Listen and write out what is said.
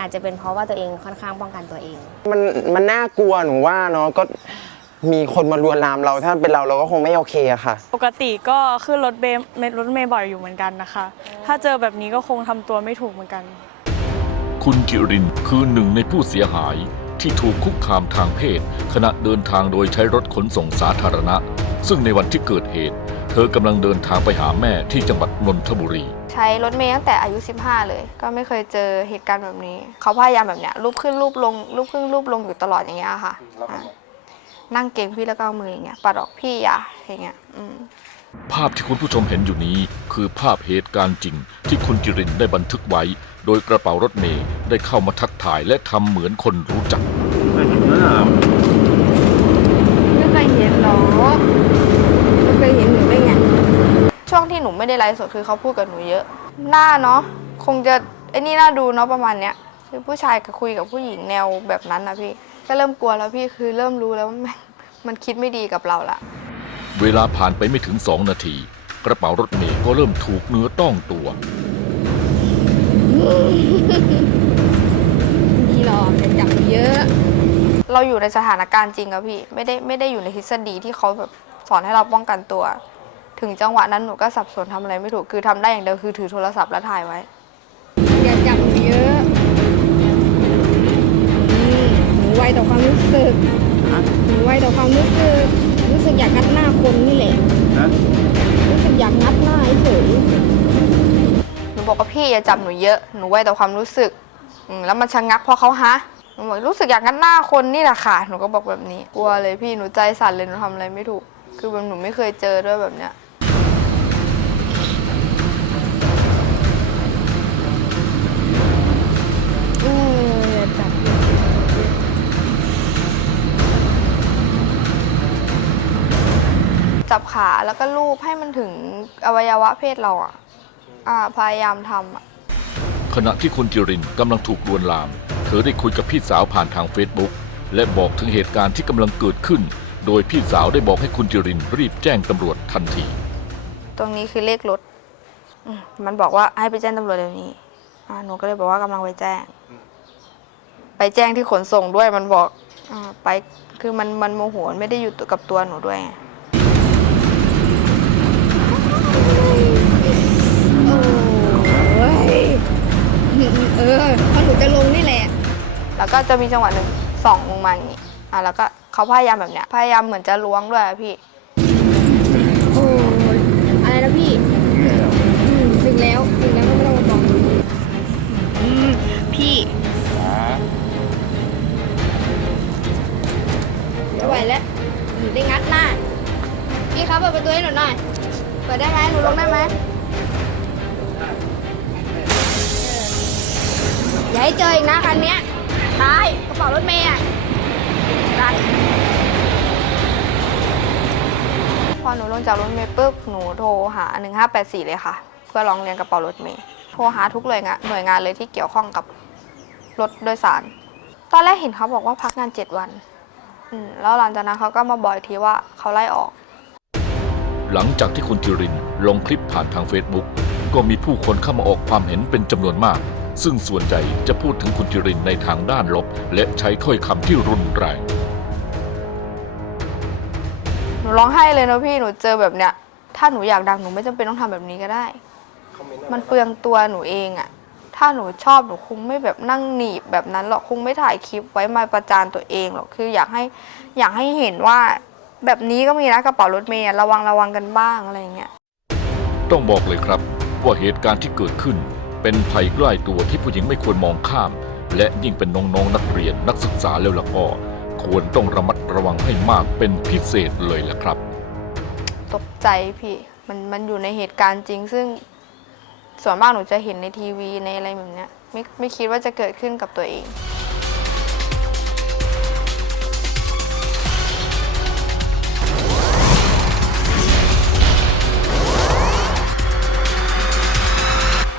อาจจะเป็นเพราะว่าตัวเองค่อนข้างป้องกันตัวเอง มันมันน่ากลัวหนูว่าเนาะก็มีคนมาลวนลามเราถ้าเป็นเราเราก็คงไม่โอเคอะค่ะ ปกติก็ขึ้นรถเบมรถเมย์บ่อยอยู่เหมือนกันนะคะ ถ้าเจอแบบนี้ก็คงทำตัวไม่ถูกเหมือนกัน คุณกิรินคือหนึ่งในผู้เสียหายที่ถูกคุกคามทางเพศ ขณะเดินทางโดยใช้รถขนส่งสาธารณะ ซึ่งในวันที่เกิดเหตุ เธอกำลังเดินทางไปหาแม่ที่จังหวัดนนทบุรีใช้รถเมล์ตั้งแต่อายุ 15 เลย ก็ไม่เคยเจอเหตุการณ์แบบนี้ เขาพยายามแบบเนี้ยรูปขึ้นรูปลงรูปขึ้นรูปลงอยู่ตลอดอย่างเงี้ยค่ะอะนั่งเก่งพี่แล้วก็เอามืออย่างเงี้ยปัดออกพี่อย่าอย่างเงี้ยอืมภาพที่คุณผู้ชมเห็นอยู่นี้ คือภาพเหตุการณ์จริง ที่คุณกิรินได้บันทึกไว้ โดยกระเป๋ารถเมย์ได้เข้ามาทักทายและทำเหมือนคนรู้จัก ไม่เคยเห็นหรอกไม่เคยเห็นหนูได้ไงช่วงที่หนู ไม่ได้ไลฟ์สดคือเขาพูดกับหนูเยอะ หน้าเนาะคงจะไอ้นี่น่าดูเนาะประมาณเนี้ยคือผู้ชายกับคุยกับผู้หญิงแนวแบบนั้นนะพี่ ก็เริ่มกลัวแล้วพี่คือเริ่มรู้แล้วว่ามันมันคิดไม่ดีกับเราละเวลาผ่านไปไม่ถึงสองนาที กระเป๋ารถเมย์ก็เริ่มถูกเนื้อต้องตัวนี่หรอกจับเยอะ เราอยู่ในสถานการณ์จริงอะพี่ ไม่ได้ไม่ได้อยู่ในทฤษฎีที่เขาแบบสอนให้เราป้องกันตัว ถึงจังหวะนั้นหนูก็สับสนทำอะไรไม่ถูกคือทำได้อย่างเดียวคือถือโทรศัพท์แล้วถ่ายไว้ อย่าจับเยอะอืมหนูไวต่อความรู้สึกหนูไวต่อความรู้สึก รู้สึกอยากงัดหน้าคนนี่แหละรู้สึกอยากงัดหน้าเฉยหนูบอกว่าพี่อย่าจับหนูเยอะหนูไวต่อความรู้สึกอืมแล้วมันชะงักเพราะเขาฮะหนูบอกรู้สึกอยากงัดหน้าคนนี่แหละค่ะหนูก็บอกแบบนี้กลัวเลยพี่หนูใจสั่นเลยหนูทำอะไรไม่ถูก คือแบบหนูไม่เคยเจอด้วยแบบเนี้ย จับขาแล้วก็ลูบให้มันถึงอวัยวะเพศเราอะอ่าพยายามทำอะขณะที่คุณจิรินกำลังถูกลวนลาม เธอได้คุยกับพี่สาวผ่านทางเฟซบุ๊กและบอกถึงเหตุการณ์ที่กำลังเกิดขึ้น โดยพี่สาวได้บอกให้คุณจิรินรีบแจ้งตำรวจทันที ตรงนี้คือเลขรถอืมมันบอกว่าให้ไปแจ้งตำรวจเดี๋ยวนี้อ่าหนูก็เลยบอกว่ากำลังไปแจ้ง ไปแจ้งที่ขนส่งด้วยมันบอกอ่าไปคือมันมันโมโหมันไม่ได้อยู่กับตัวหนูด้วยไง แล้วก็จะมีจังหวะหนึ่งส่องลงมาอย่างนี้อ่าแล้วก็เขาพยายามแบบเนี้ยพยายามเหมือนจะล้วงด้วยอะพี่โอ้ยอะไรนะพี่อืมถึงแล้วถึงแล้วก็ไม่ต้องมาบอกอืมพี่ไม่ไหวแล้วหนูได้งัดหน้าพี่ครับเปิดประตูให้หนูหน่อยเปิดได้ไหมหนูลงได้ไหมอย่าให้เจออีกนะคันเนี้ย ตายกระเป๋ารถเมย์อะตายพอหนูลงจากรถเมล์ปุ๊บหนูโทรหา 1584 เลยค่ะ เพื่อร้องเรียนกระเป๋ารถเมล์โทรหาทุกหน่วยงานหน่วยงานเลยที่เกี่ยวข้องกับรถโดยสาร ตอนแรกเห็นเขาบอกว่าพักงาน 7 วันอืมแล้วหลังจากนั้นเขาก็มาบอกอีกทีว่าเขาไล่ออก หลังจากที่คุณจิรินลงคลิปผ่านทางเฟซบุ๊กก็มีผู้คนเข้ามาออกความเห็นเป็นจำนวนมาก ซึ่งส่วนใหญ่จะพูดถึงคุณจิรินในทางด้านลบ และใช้ถ้อยคำที่รุนแรง หนูร้องไห้เลยนะพี่หนูเจอแบบเนี้ย ถ้าหนูอยากดังหนูไม่จำเป็นต้องทำแบบนี้ก็ได้มันเปลืองตัวหนูเองอะถ้าหนูชอบหนูคงไม่แบบนั่งหนีบแบบนั้นหรอก คงไม่ถ่ายคลิปไว้มาประจานตัวเองหรอก คืออยากให้อยากให้เห็นว่า แบบนี้ก็มีนะกระเป๋ารถเมย์อะระวังระวังกันบ้างอะไรอย่างเงี้ย ต้องบอกเลยครับว่าเหตุการณ์ที่เกิดขึ้น เป็นภัยใกล้ตัวที่ผู้หญิงไม่ควรมองข้าม และยิ่งเป็นน้องๆนักเรียนนักศึกษาแล้วล่ะก็ ควรต้องระมัดระวังให้มากเป็นพิเศษเลยแหละครับ ตกใจพี่ มันมันอยู่ในเหตุการณ์จริง ซึ่งส่วนมากหนูจะเห็นในทีวีในอะไรแบบเนี้ยไม่ไม่คิดว่าจะเกิดขึ้นกับตัวเอง